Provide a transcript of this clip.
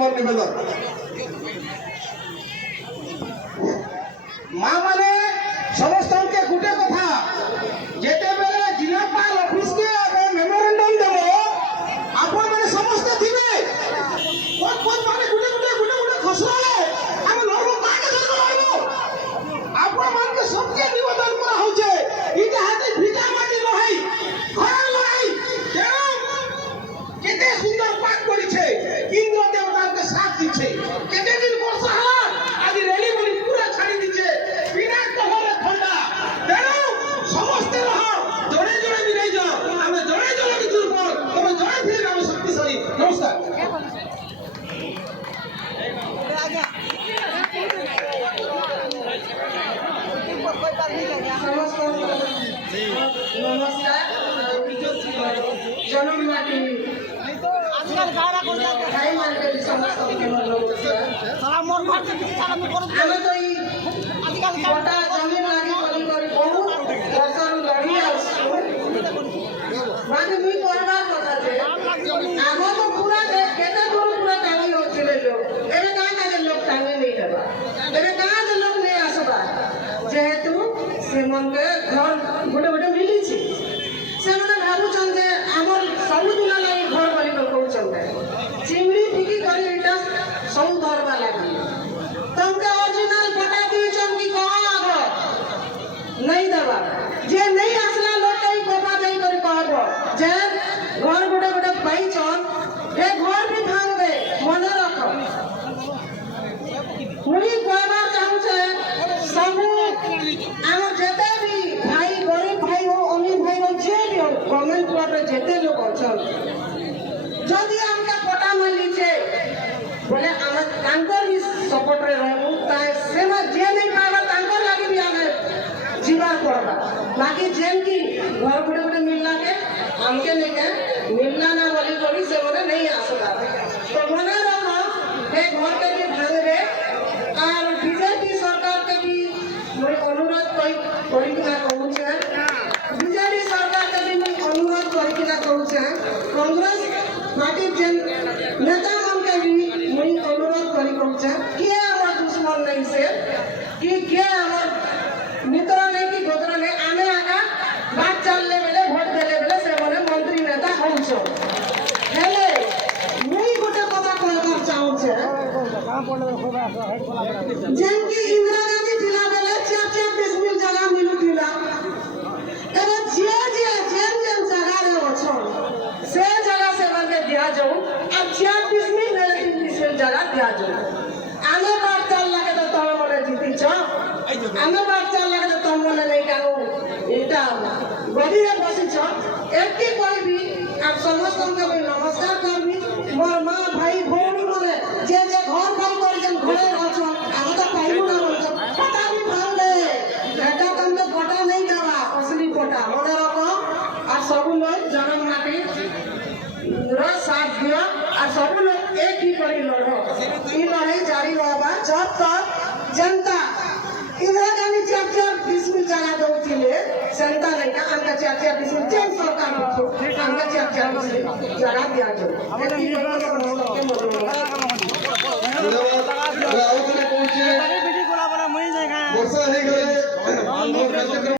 मोर निवेदन মা মানে সমস্তকে গোটে কথা যেতেবেলে জিলাপাল অফিসকে আমি মেমোরেন্ডম দেব আপন মানে সমস্ত দিবে কোন কোন মানে গোটে গোটে গোটে গোটে খসড়া আমি লড়ব কাকে ধরে লড়ব আপন মানে সবকে নিবেদন করা হচ্ছে এটা হাতে ভিটা মাটি লড়াই ঘর লড়াই কেতে সুন্দর পাঠ করেছে ইন্দ্র দেবতাকে সাথ দিচ্ছে কেতে দিন বর্ষা হল আজ রেলি বলি পুরা ছাড়ি দিচ্ছে বিনা কহরে ঠান্ডা তেণু সমস্তে রহ জড়ে জড়ে বিরাই যাও আমি জড়ে জড়ে দুর্বল তুমি জড়ে ফিরে আমি শক্তিশালী নমস্কার নমস্কার জনমাটি ভাই মার্কেট সমস্তকে নমস্কার আমি তো এই গোটা জমি লাগি করি করি বহু বছর লড়ি আসছু মানে মুই করবার কথা যে আগ তো পুরা কেতে দূর পুরা টাঙি হচ্ছিল লোক এটা কাজে লোক টাঙি নেই দেবা এটা কাজে লোক নেই আসবা যেহেতু সেমনকে ঘর গোটে গোটে মিলিছি ସେମାନେ ଭାବୁଛନ୍ ଯେ ଆମର ସବୁଦିନ ଲାଗି ଘର ବୋଲି କହୁଛନ୍ତି ଚିମଡ଼ି ଫିକି କରି ଏଇଟା ସବୁ ଧରବା ଲାଗି ତମକେ ଅରିଜିନାଲ ପଟା ଦେଇଛନ୍ କି କହ ଆଗ ନେଇ ଦେବା ଯେ ନେଇ ଆସିଲା ଲୋକ ଏଇ କପା ଦେଇ କରି କହିବ ଯେ ଘର ଗୋଟେ ଗୋଟେ ପାଇଛନ୍ ଏ ଘର ବି ଭାଙ୍ଗବେ ମନେ ରଖ ମୁଇଁ କହିବାର ଚାହୁଁଛେ ସବୁ ଆମର ଯେତେ ବି ଭାଇ ଗରିବ ଭାଇ ହଉ ଅମିର ଭାଇ ହଉ ଯିଏ ବି ହଉ ଗଭର୍ଣ୍ଣମେଣ୍ଟ କ୍ଲବରେ ଯେତେ ଲୋକ ଅଛନ୍ ଯଦି ଆମକେ ପଟା ମିଳିଛେ ବୋଲେ ଆମେ ତାଙ୍କର ବି ସପୋର୍ଟରେ ରହିବୁ ସେମାନେ ଯିଏ ନେଇ ପାଇବା ତାଙ୍କର ଲାଗି ବି ଆମେ ଯିବାର ପଡ଼ବା ବାକି ଯେମିତି ଘର ଗୋଟେ ଗୋଟେ ମିଳିଲାକେ ଆମକେ ନେଇକେ ମିଳିଲା ନା ବୋଲି କରି ସେମାନେ ନେଇ ଆସିବା ତ ମନେ ରଖ ଏ ଘରକେ ବି ଭାଙ୍ଗବେ আর বিজেপি সরকারকে भी मैं अनुरोध करिकिना कहूचे बीजेपी सरकार के भी मैं अनुरोध करिकिना कहूचे कांग्रेस पार्टी जेन नेता मन के भी मैं अनुरोध करी कहूचे के हमर दुश्मन नहीं से कि के हमर मित्र नहीं कि गोत्र नहीं आने आगा बात चलले बेले भोट देले बेले से माने मंत्री नेता होउछो हेले मुई गोटे কথা कहबार चाहूचे जेनकी इंदिरा गांधी थिला बेले 4-4 मिल जगह मिलुथिला एबे जेन जगह रे अछन से जगह से बंदे दिया जाऊ अब 4 मिल रे 3 मिल जगह दिया जाऊ आने बात चल लगे तो तुम मने जीती छ आने बात चल लगे तो तुम मने नहीं कानो एटा गदी रे बसी छ एकी कोई भी आप समस्त को भी नमस्कार करबी मोर मां भाई भौणी मने जे जे घर घर कर जन घरे अछन आगे तो पाइबो ना बोलछ पता भी भांग दे बेटा तुमने पटा नहीं देवा असली पटा मने रखो और सब लोग जन्म माटी रो साथ दियो और सब लोग एक ही करी लड़ो ई लड़ाई जारी रहबा जब तक जनता इंदिरा गांधी 4-4 मिल जगह दउथिले जनता नहीं का अंका 4-4 मिल जेन सरकार रखो अंका 4-4 मिल जगह दिया जो एती लोग के मनो धन्यवाद।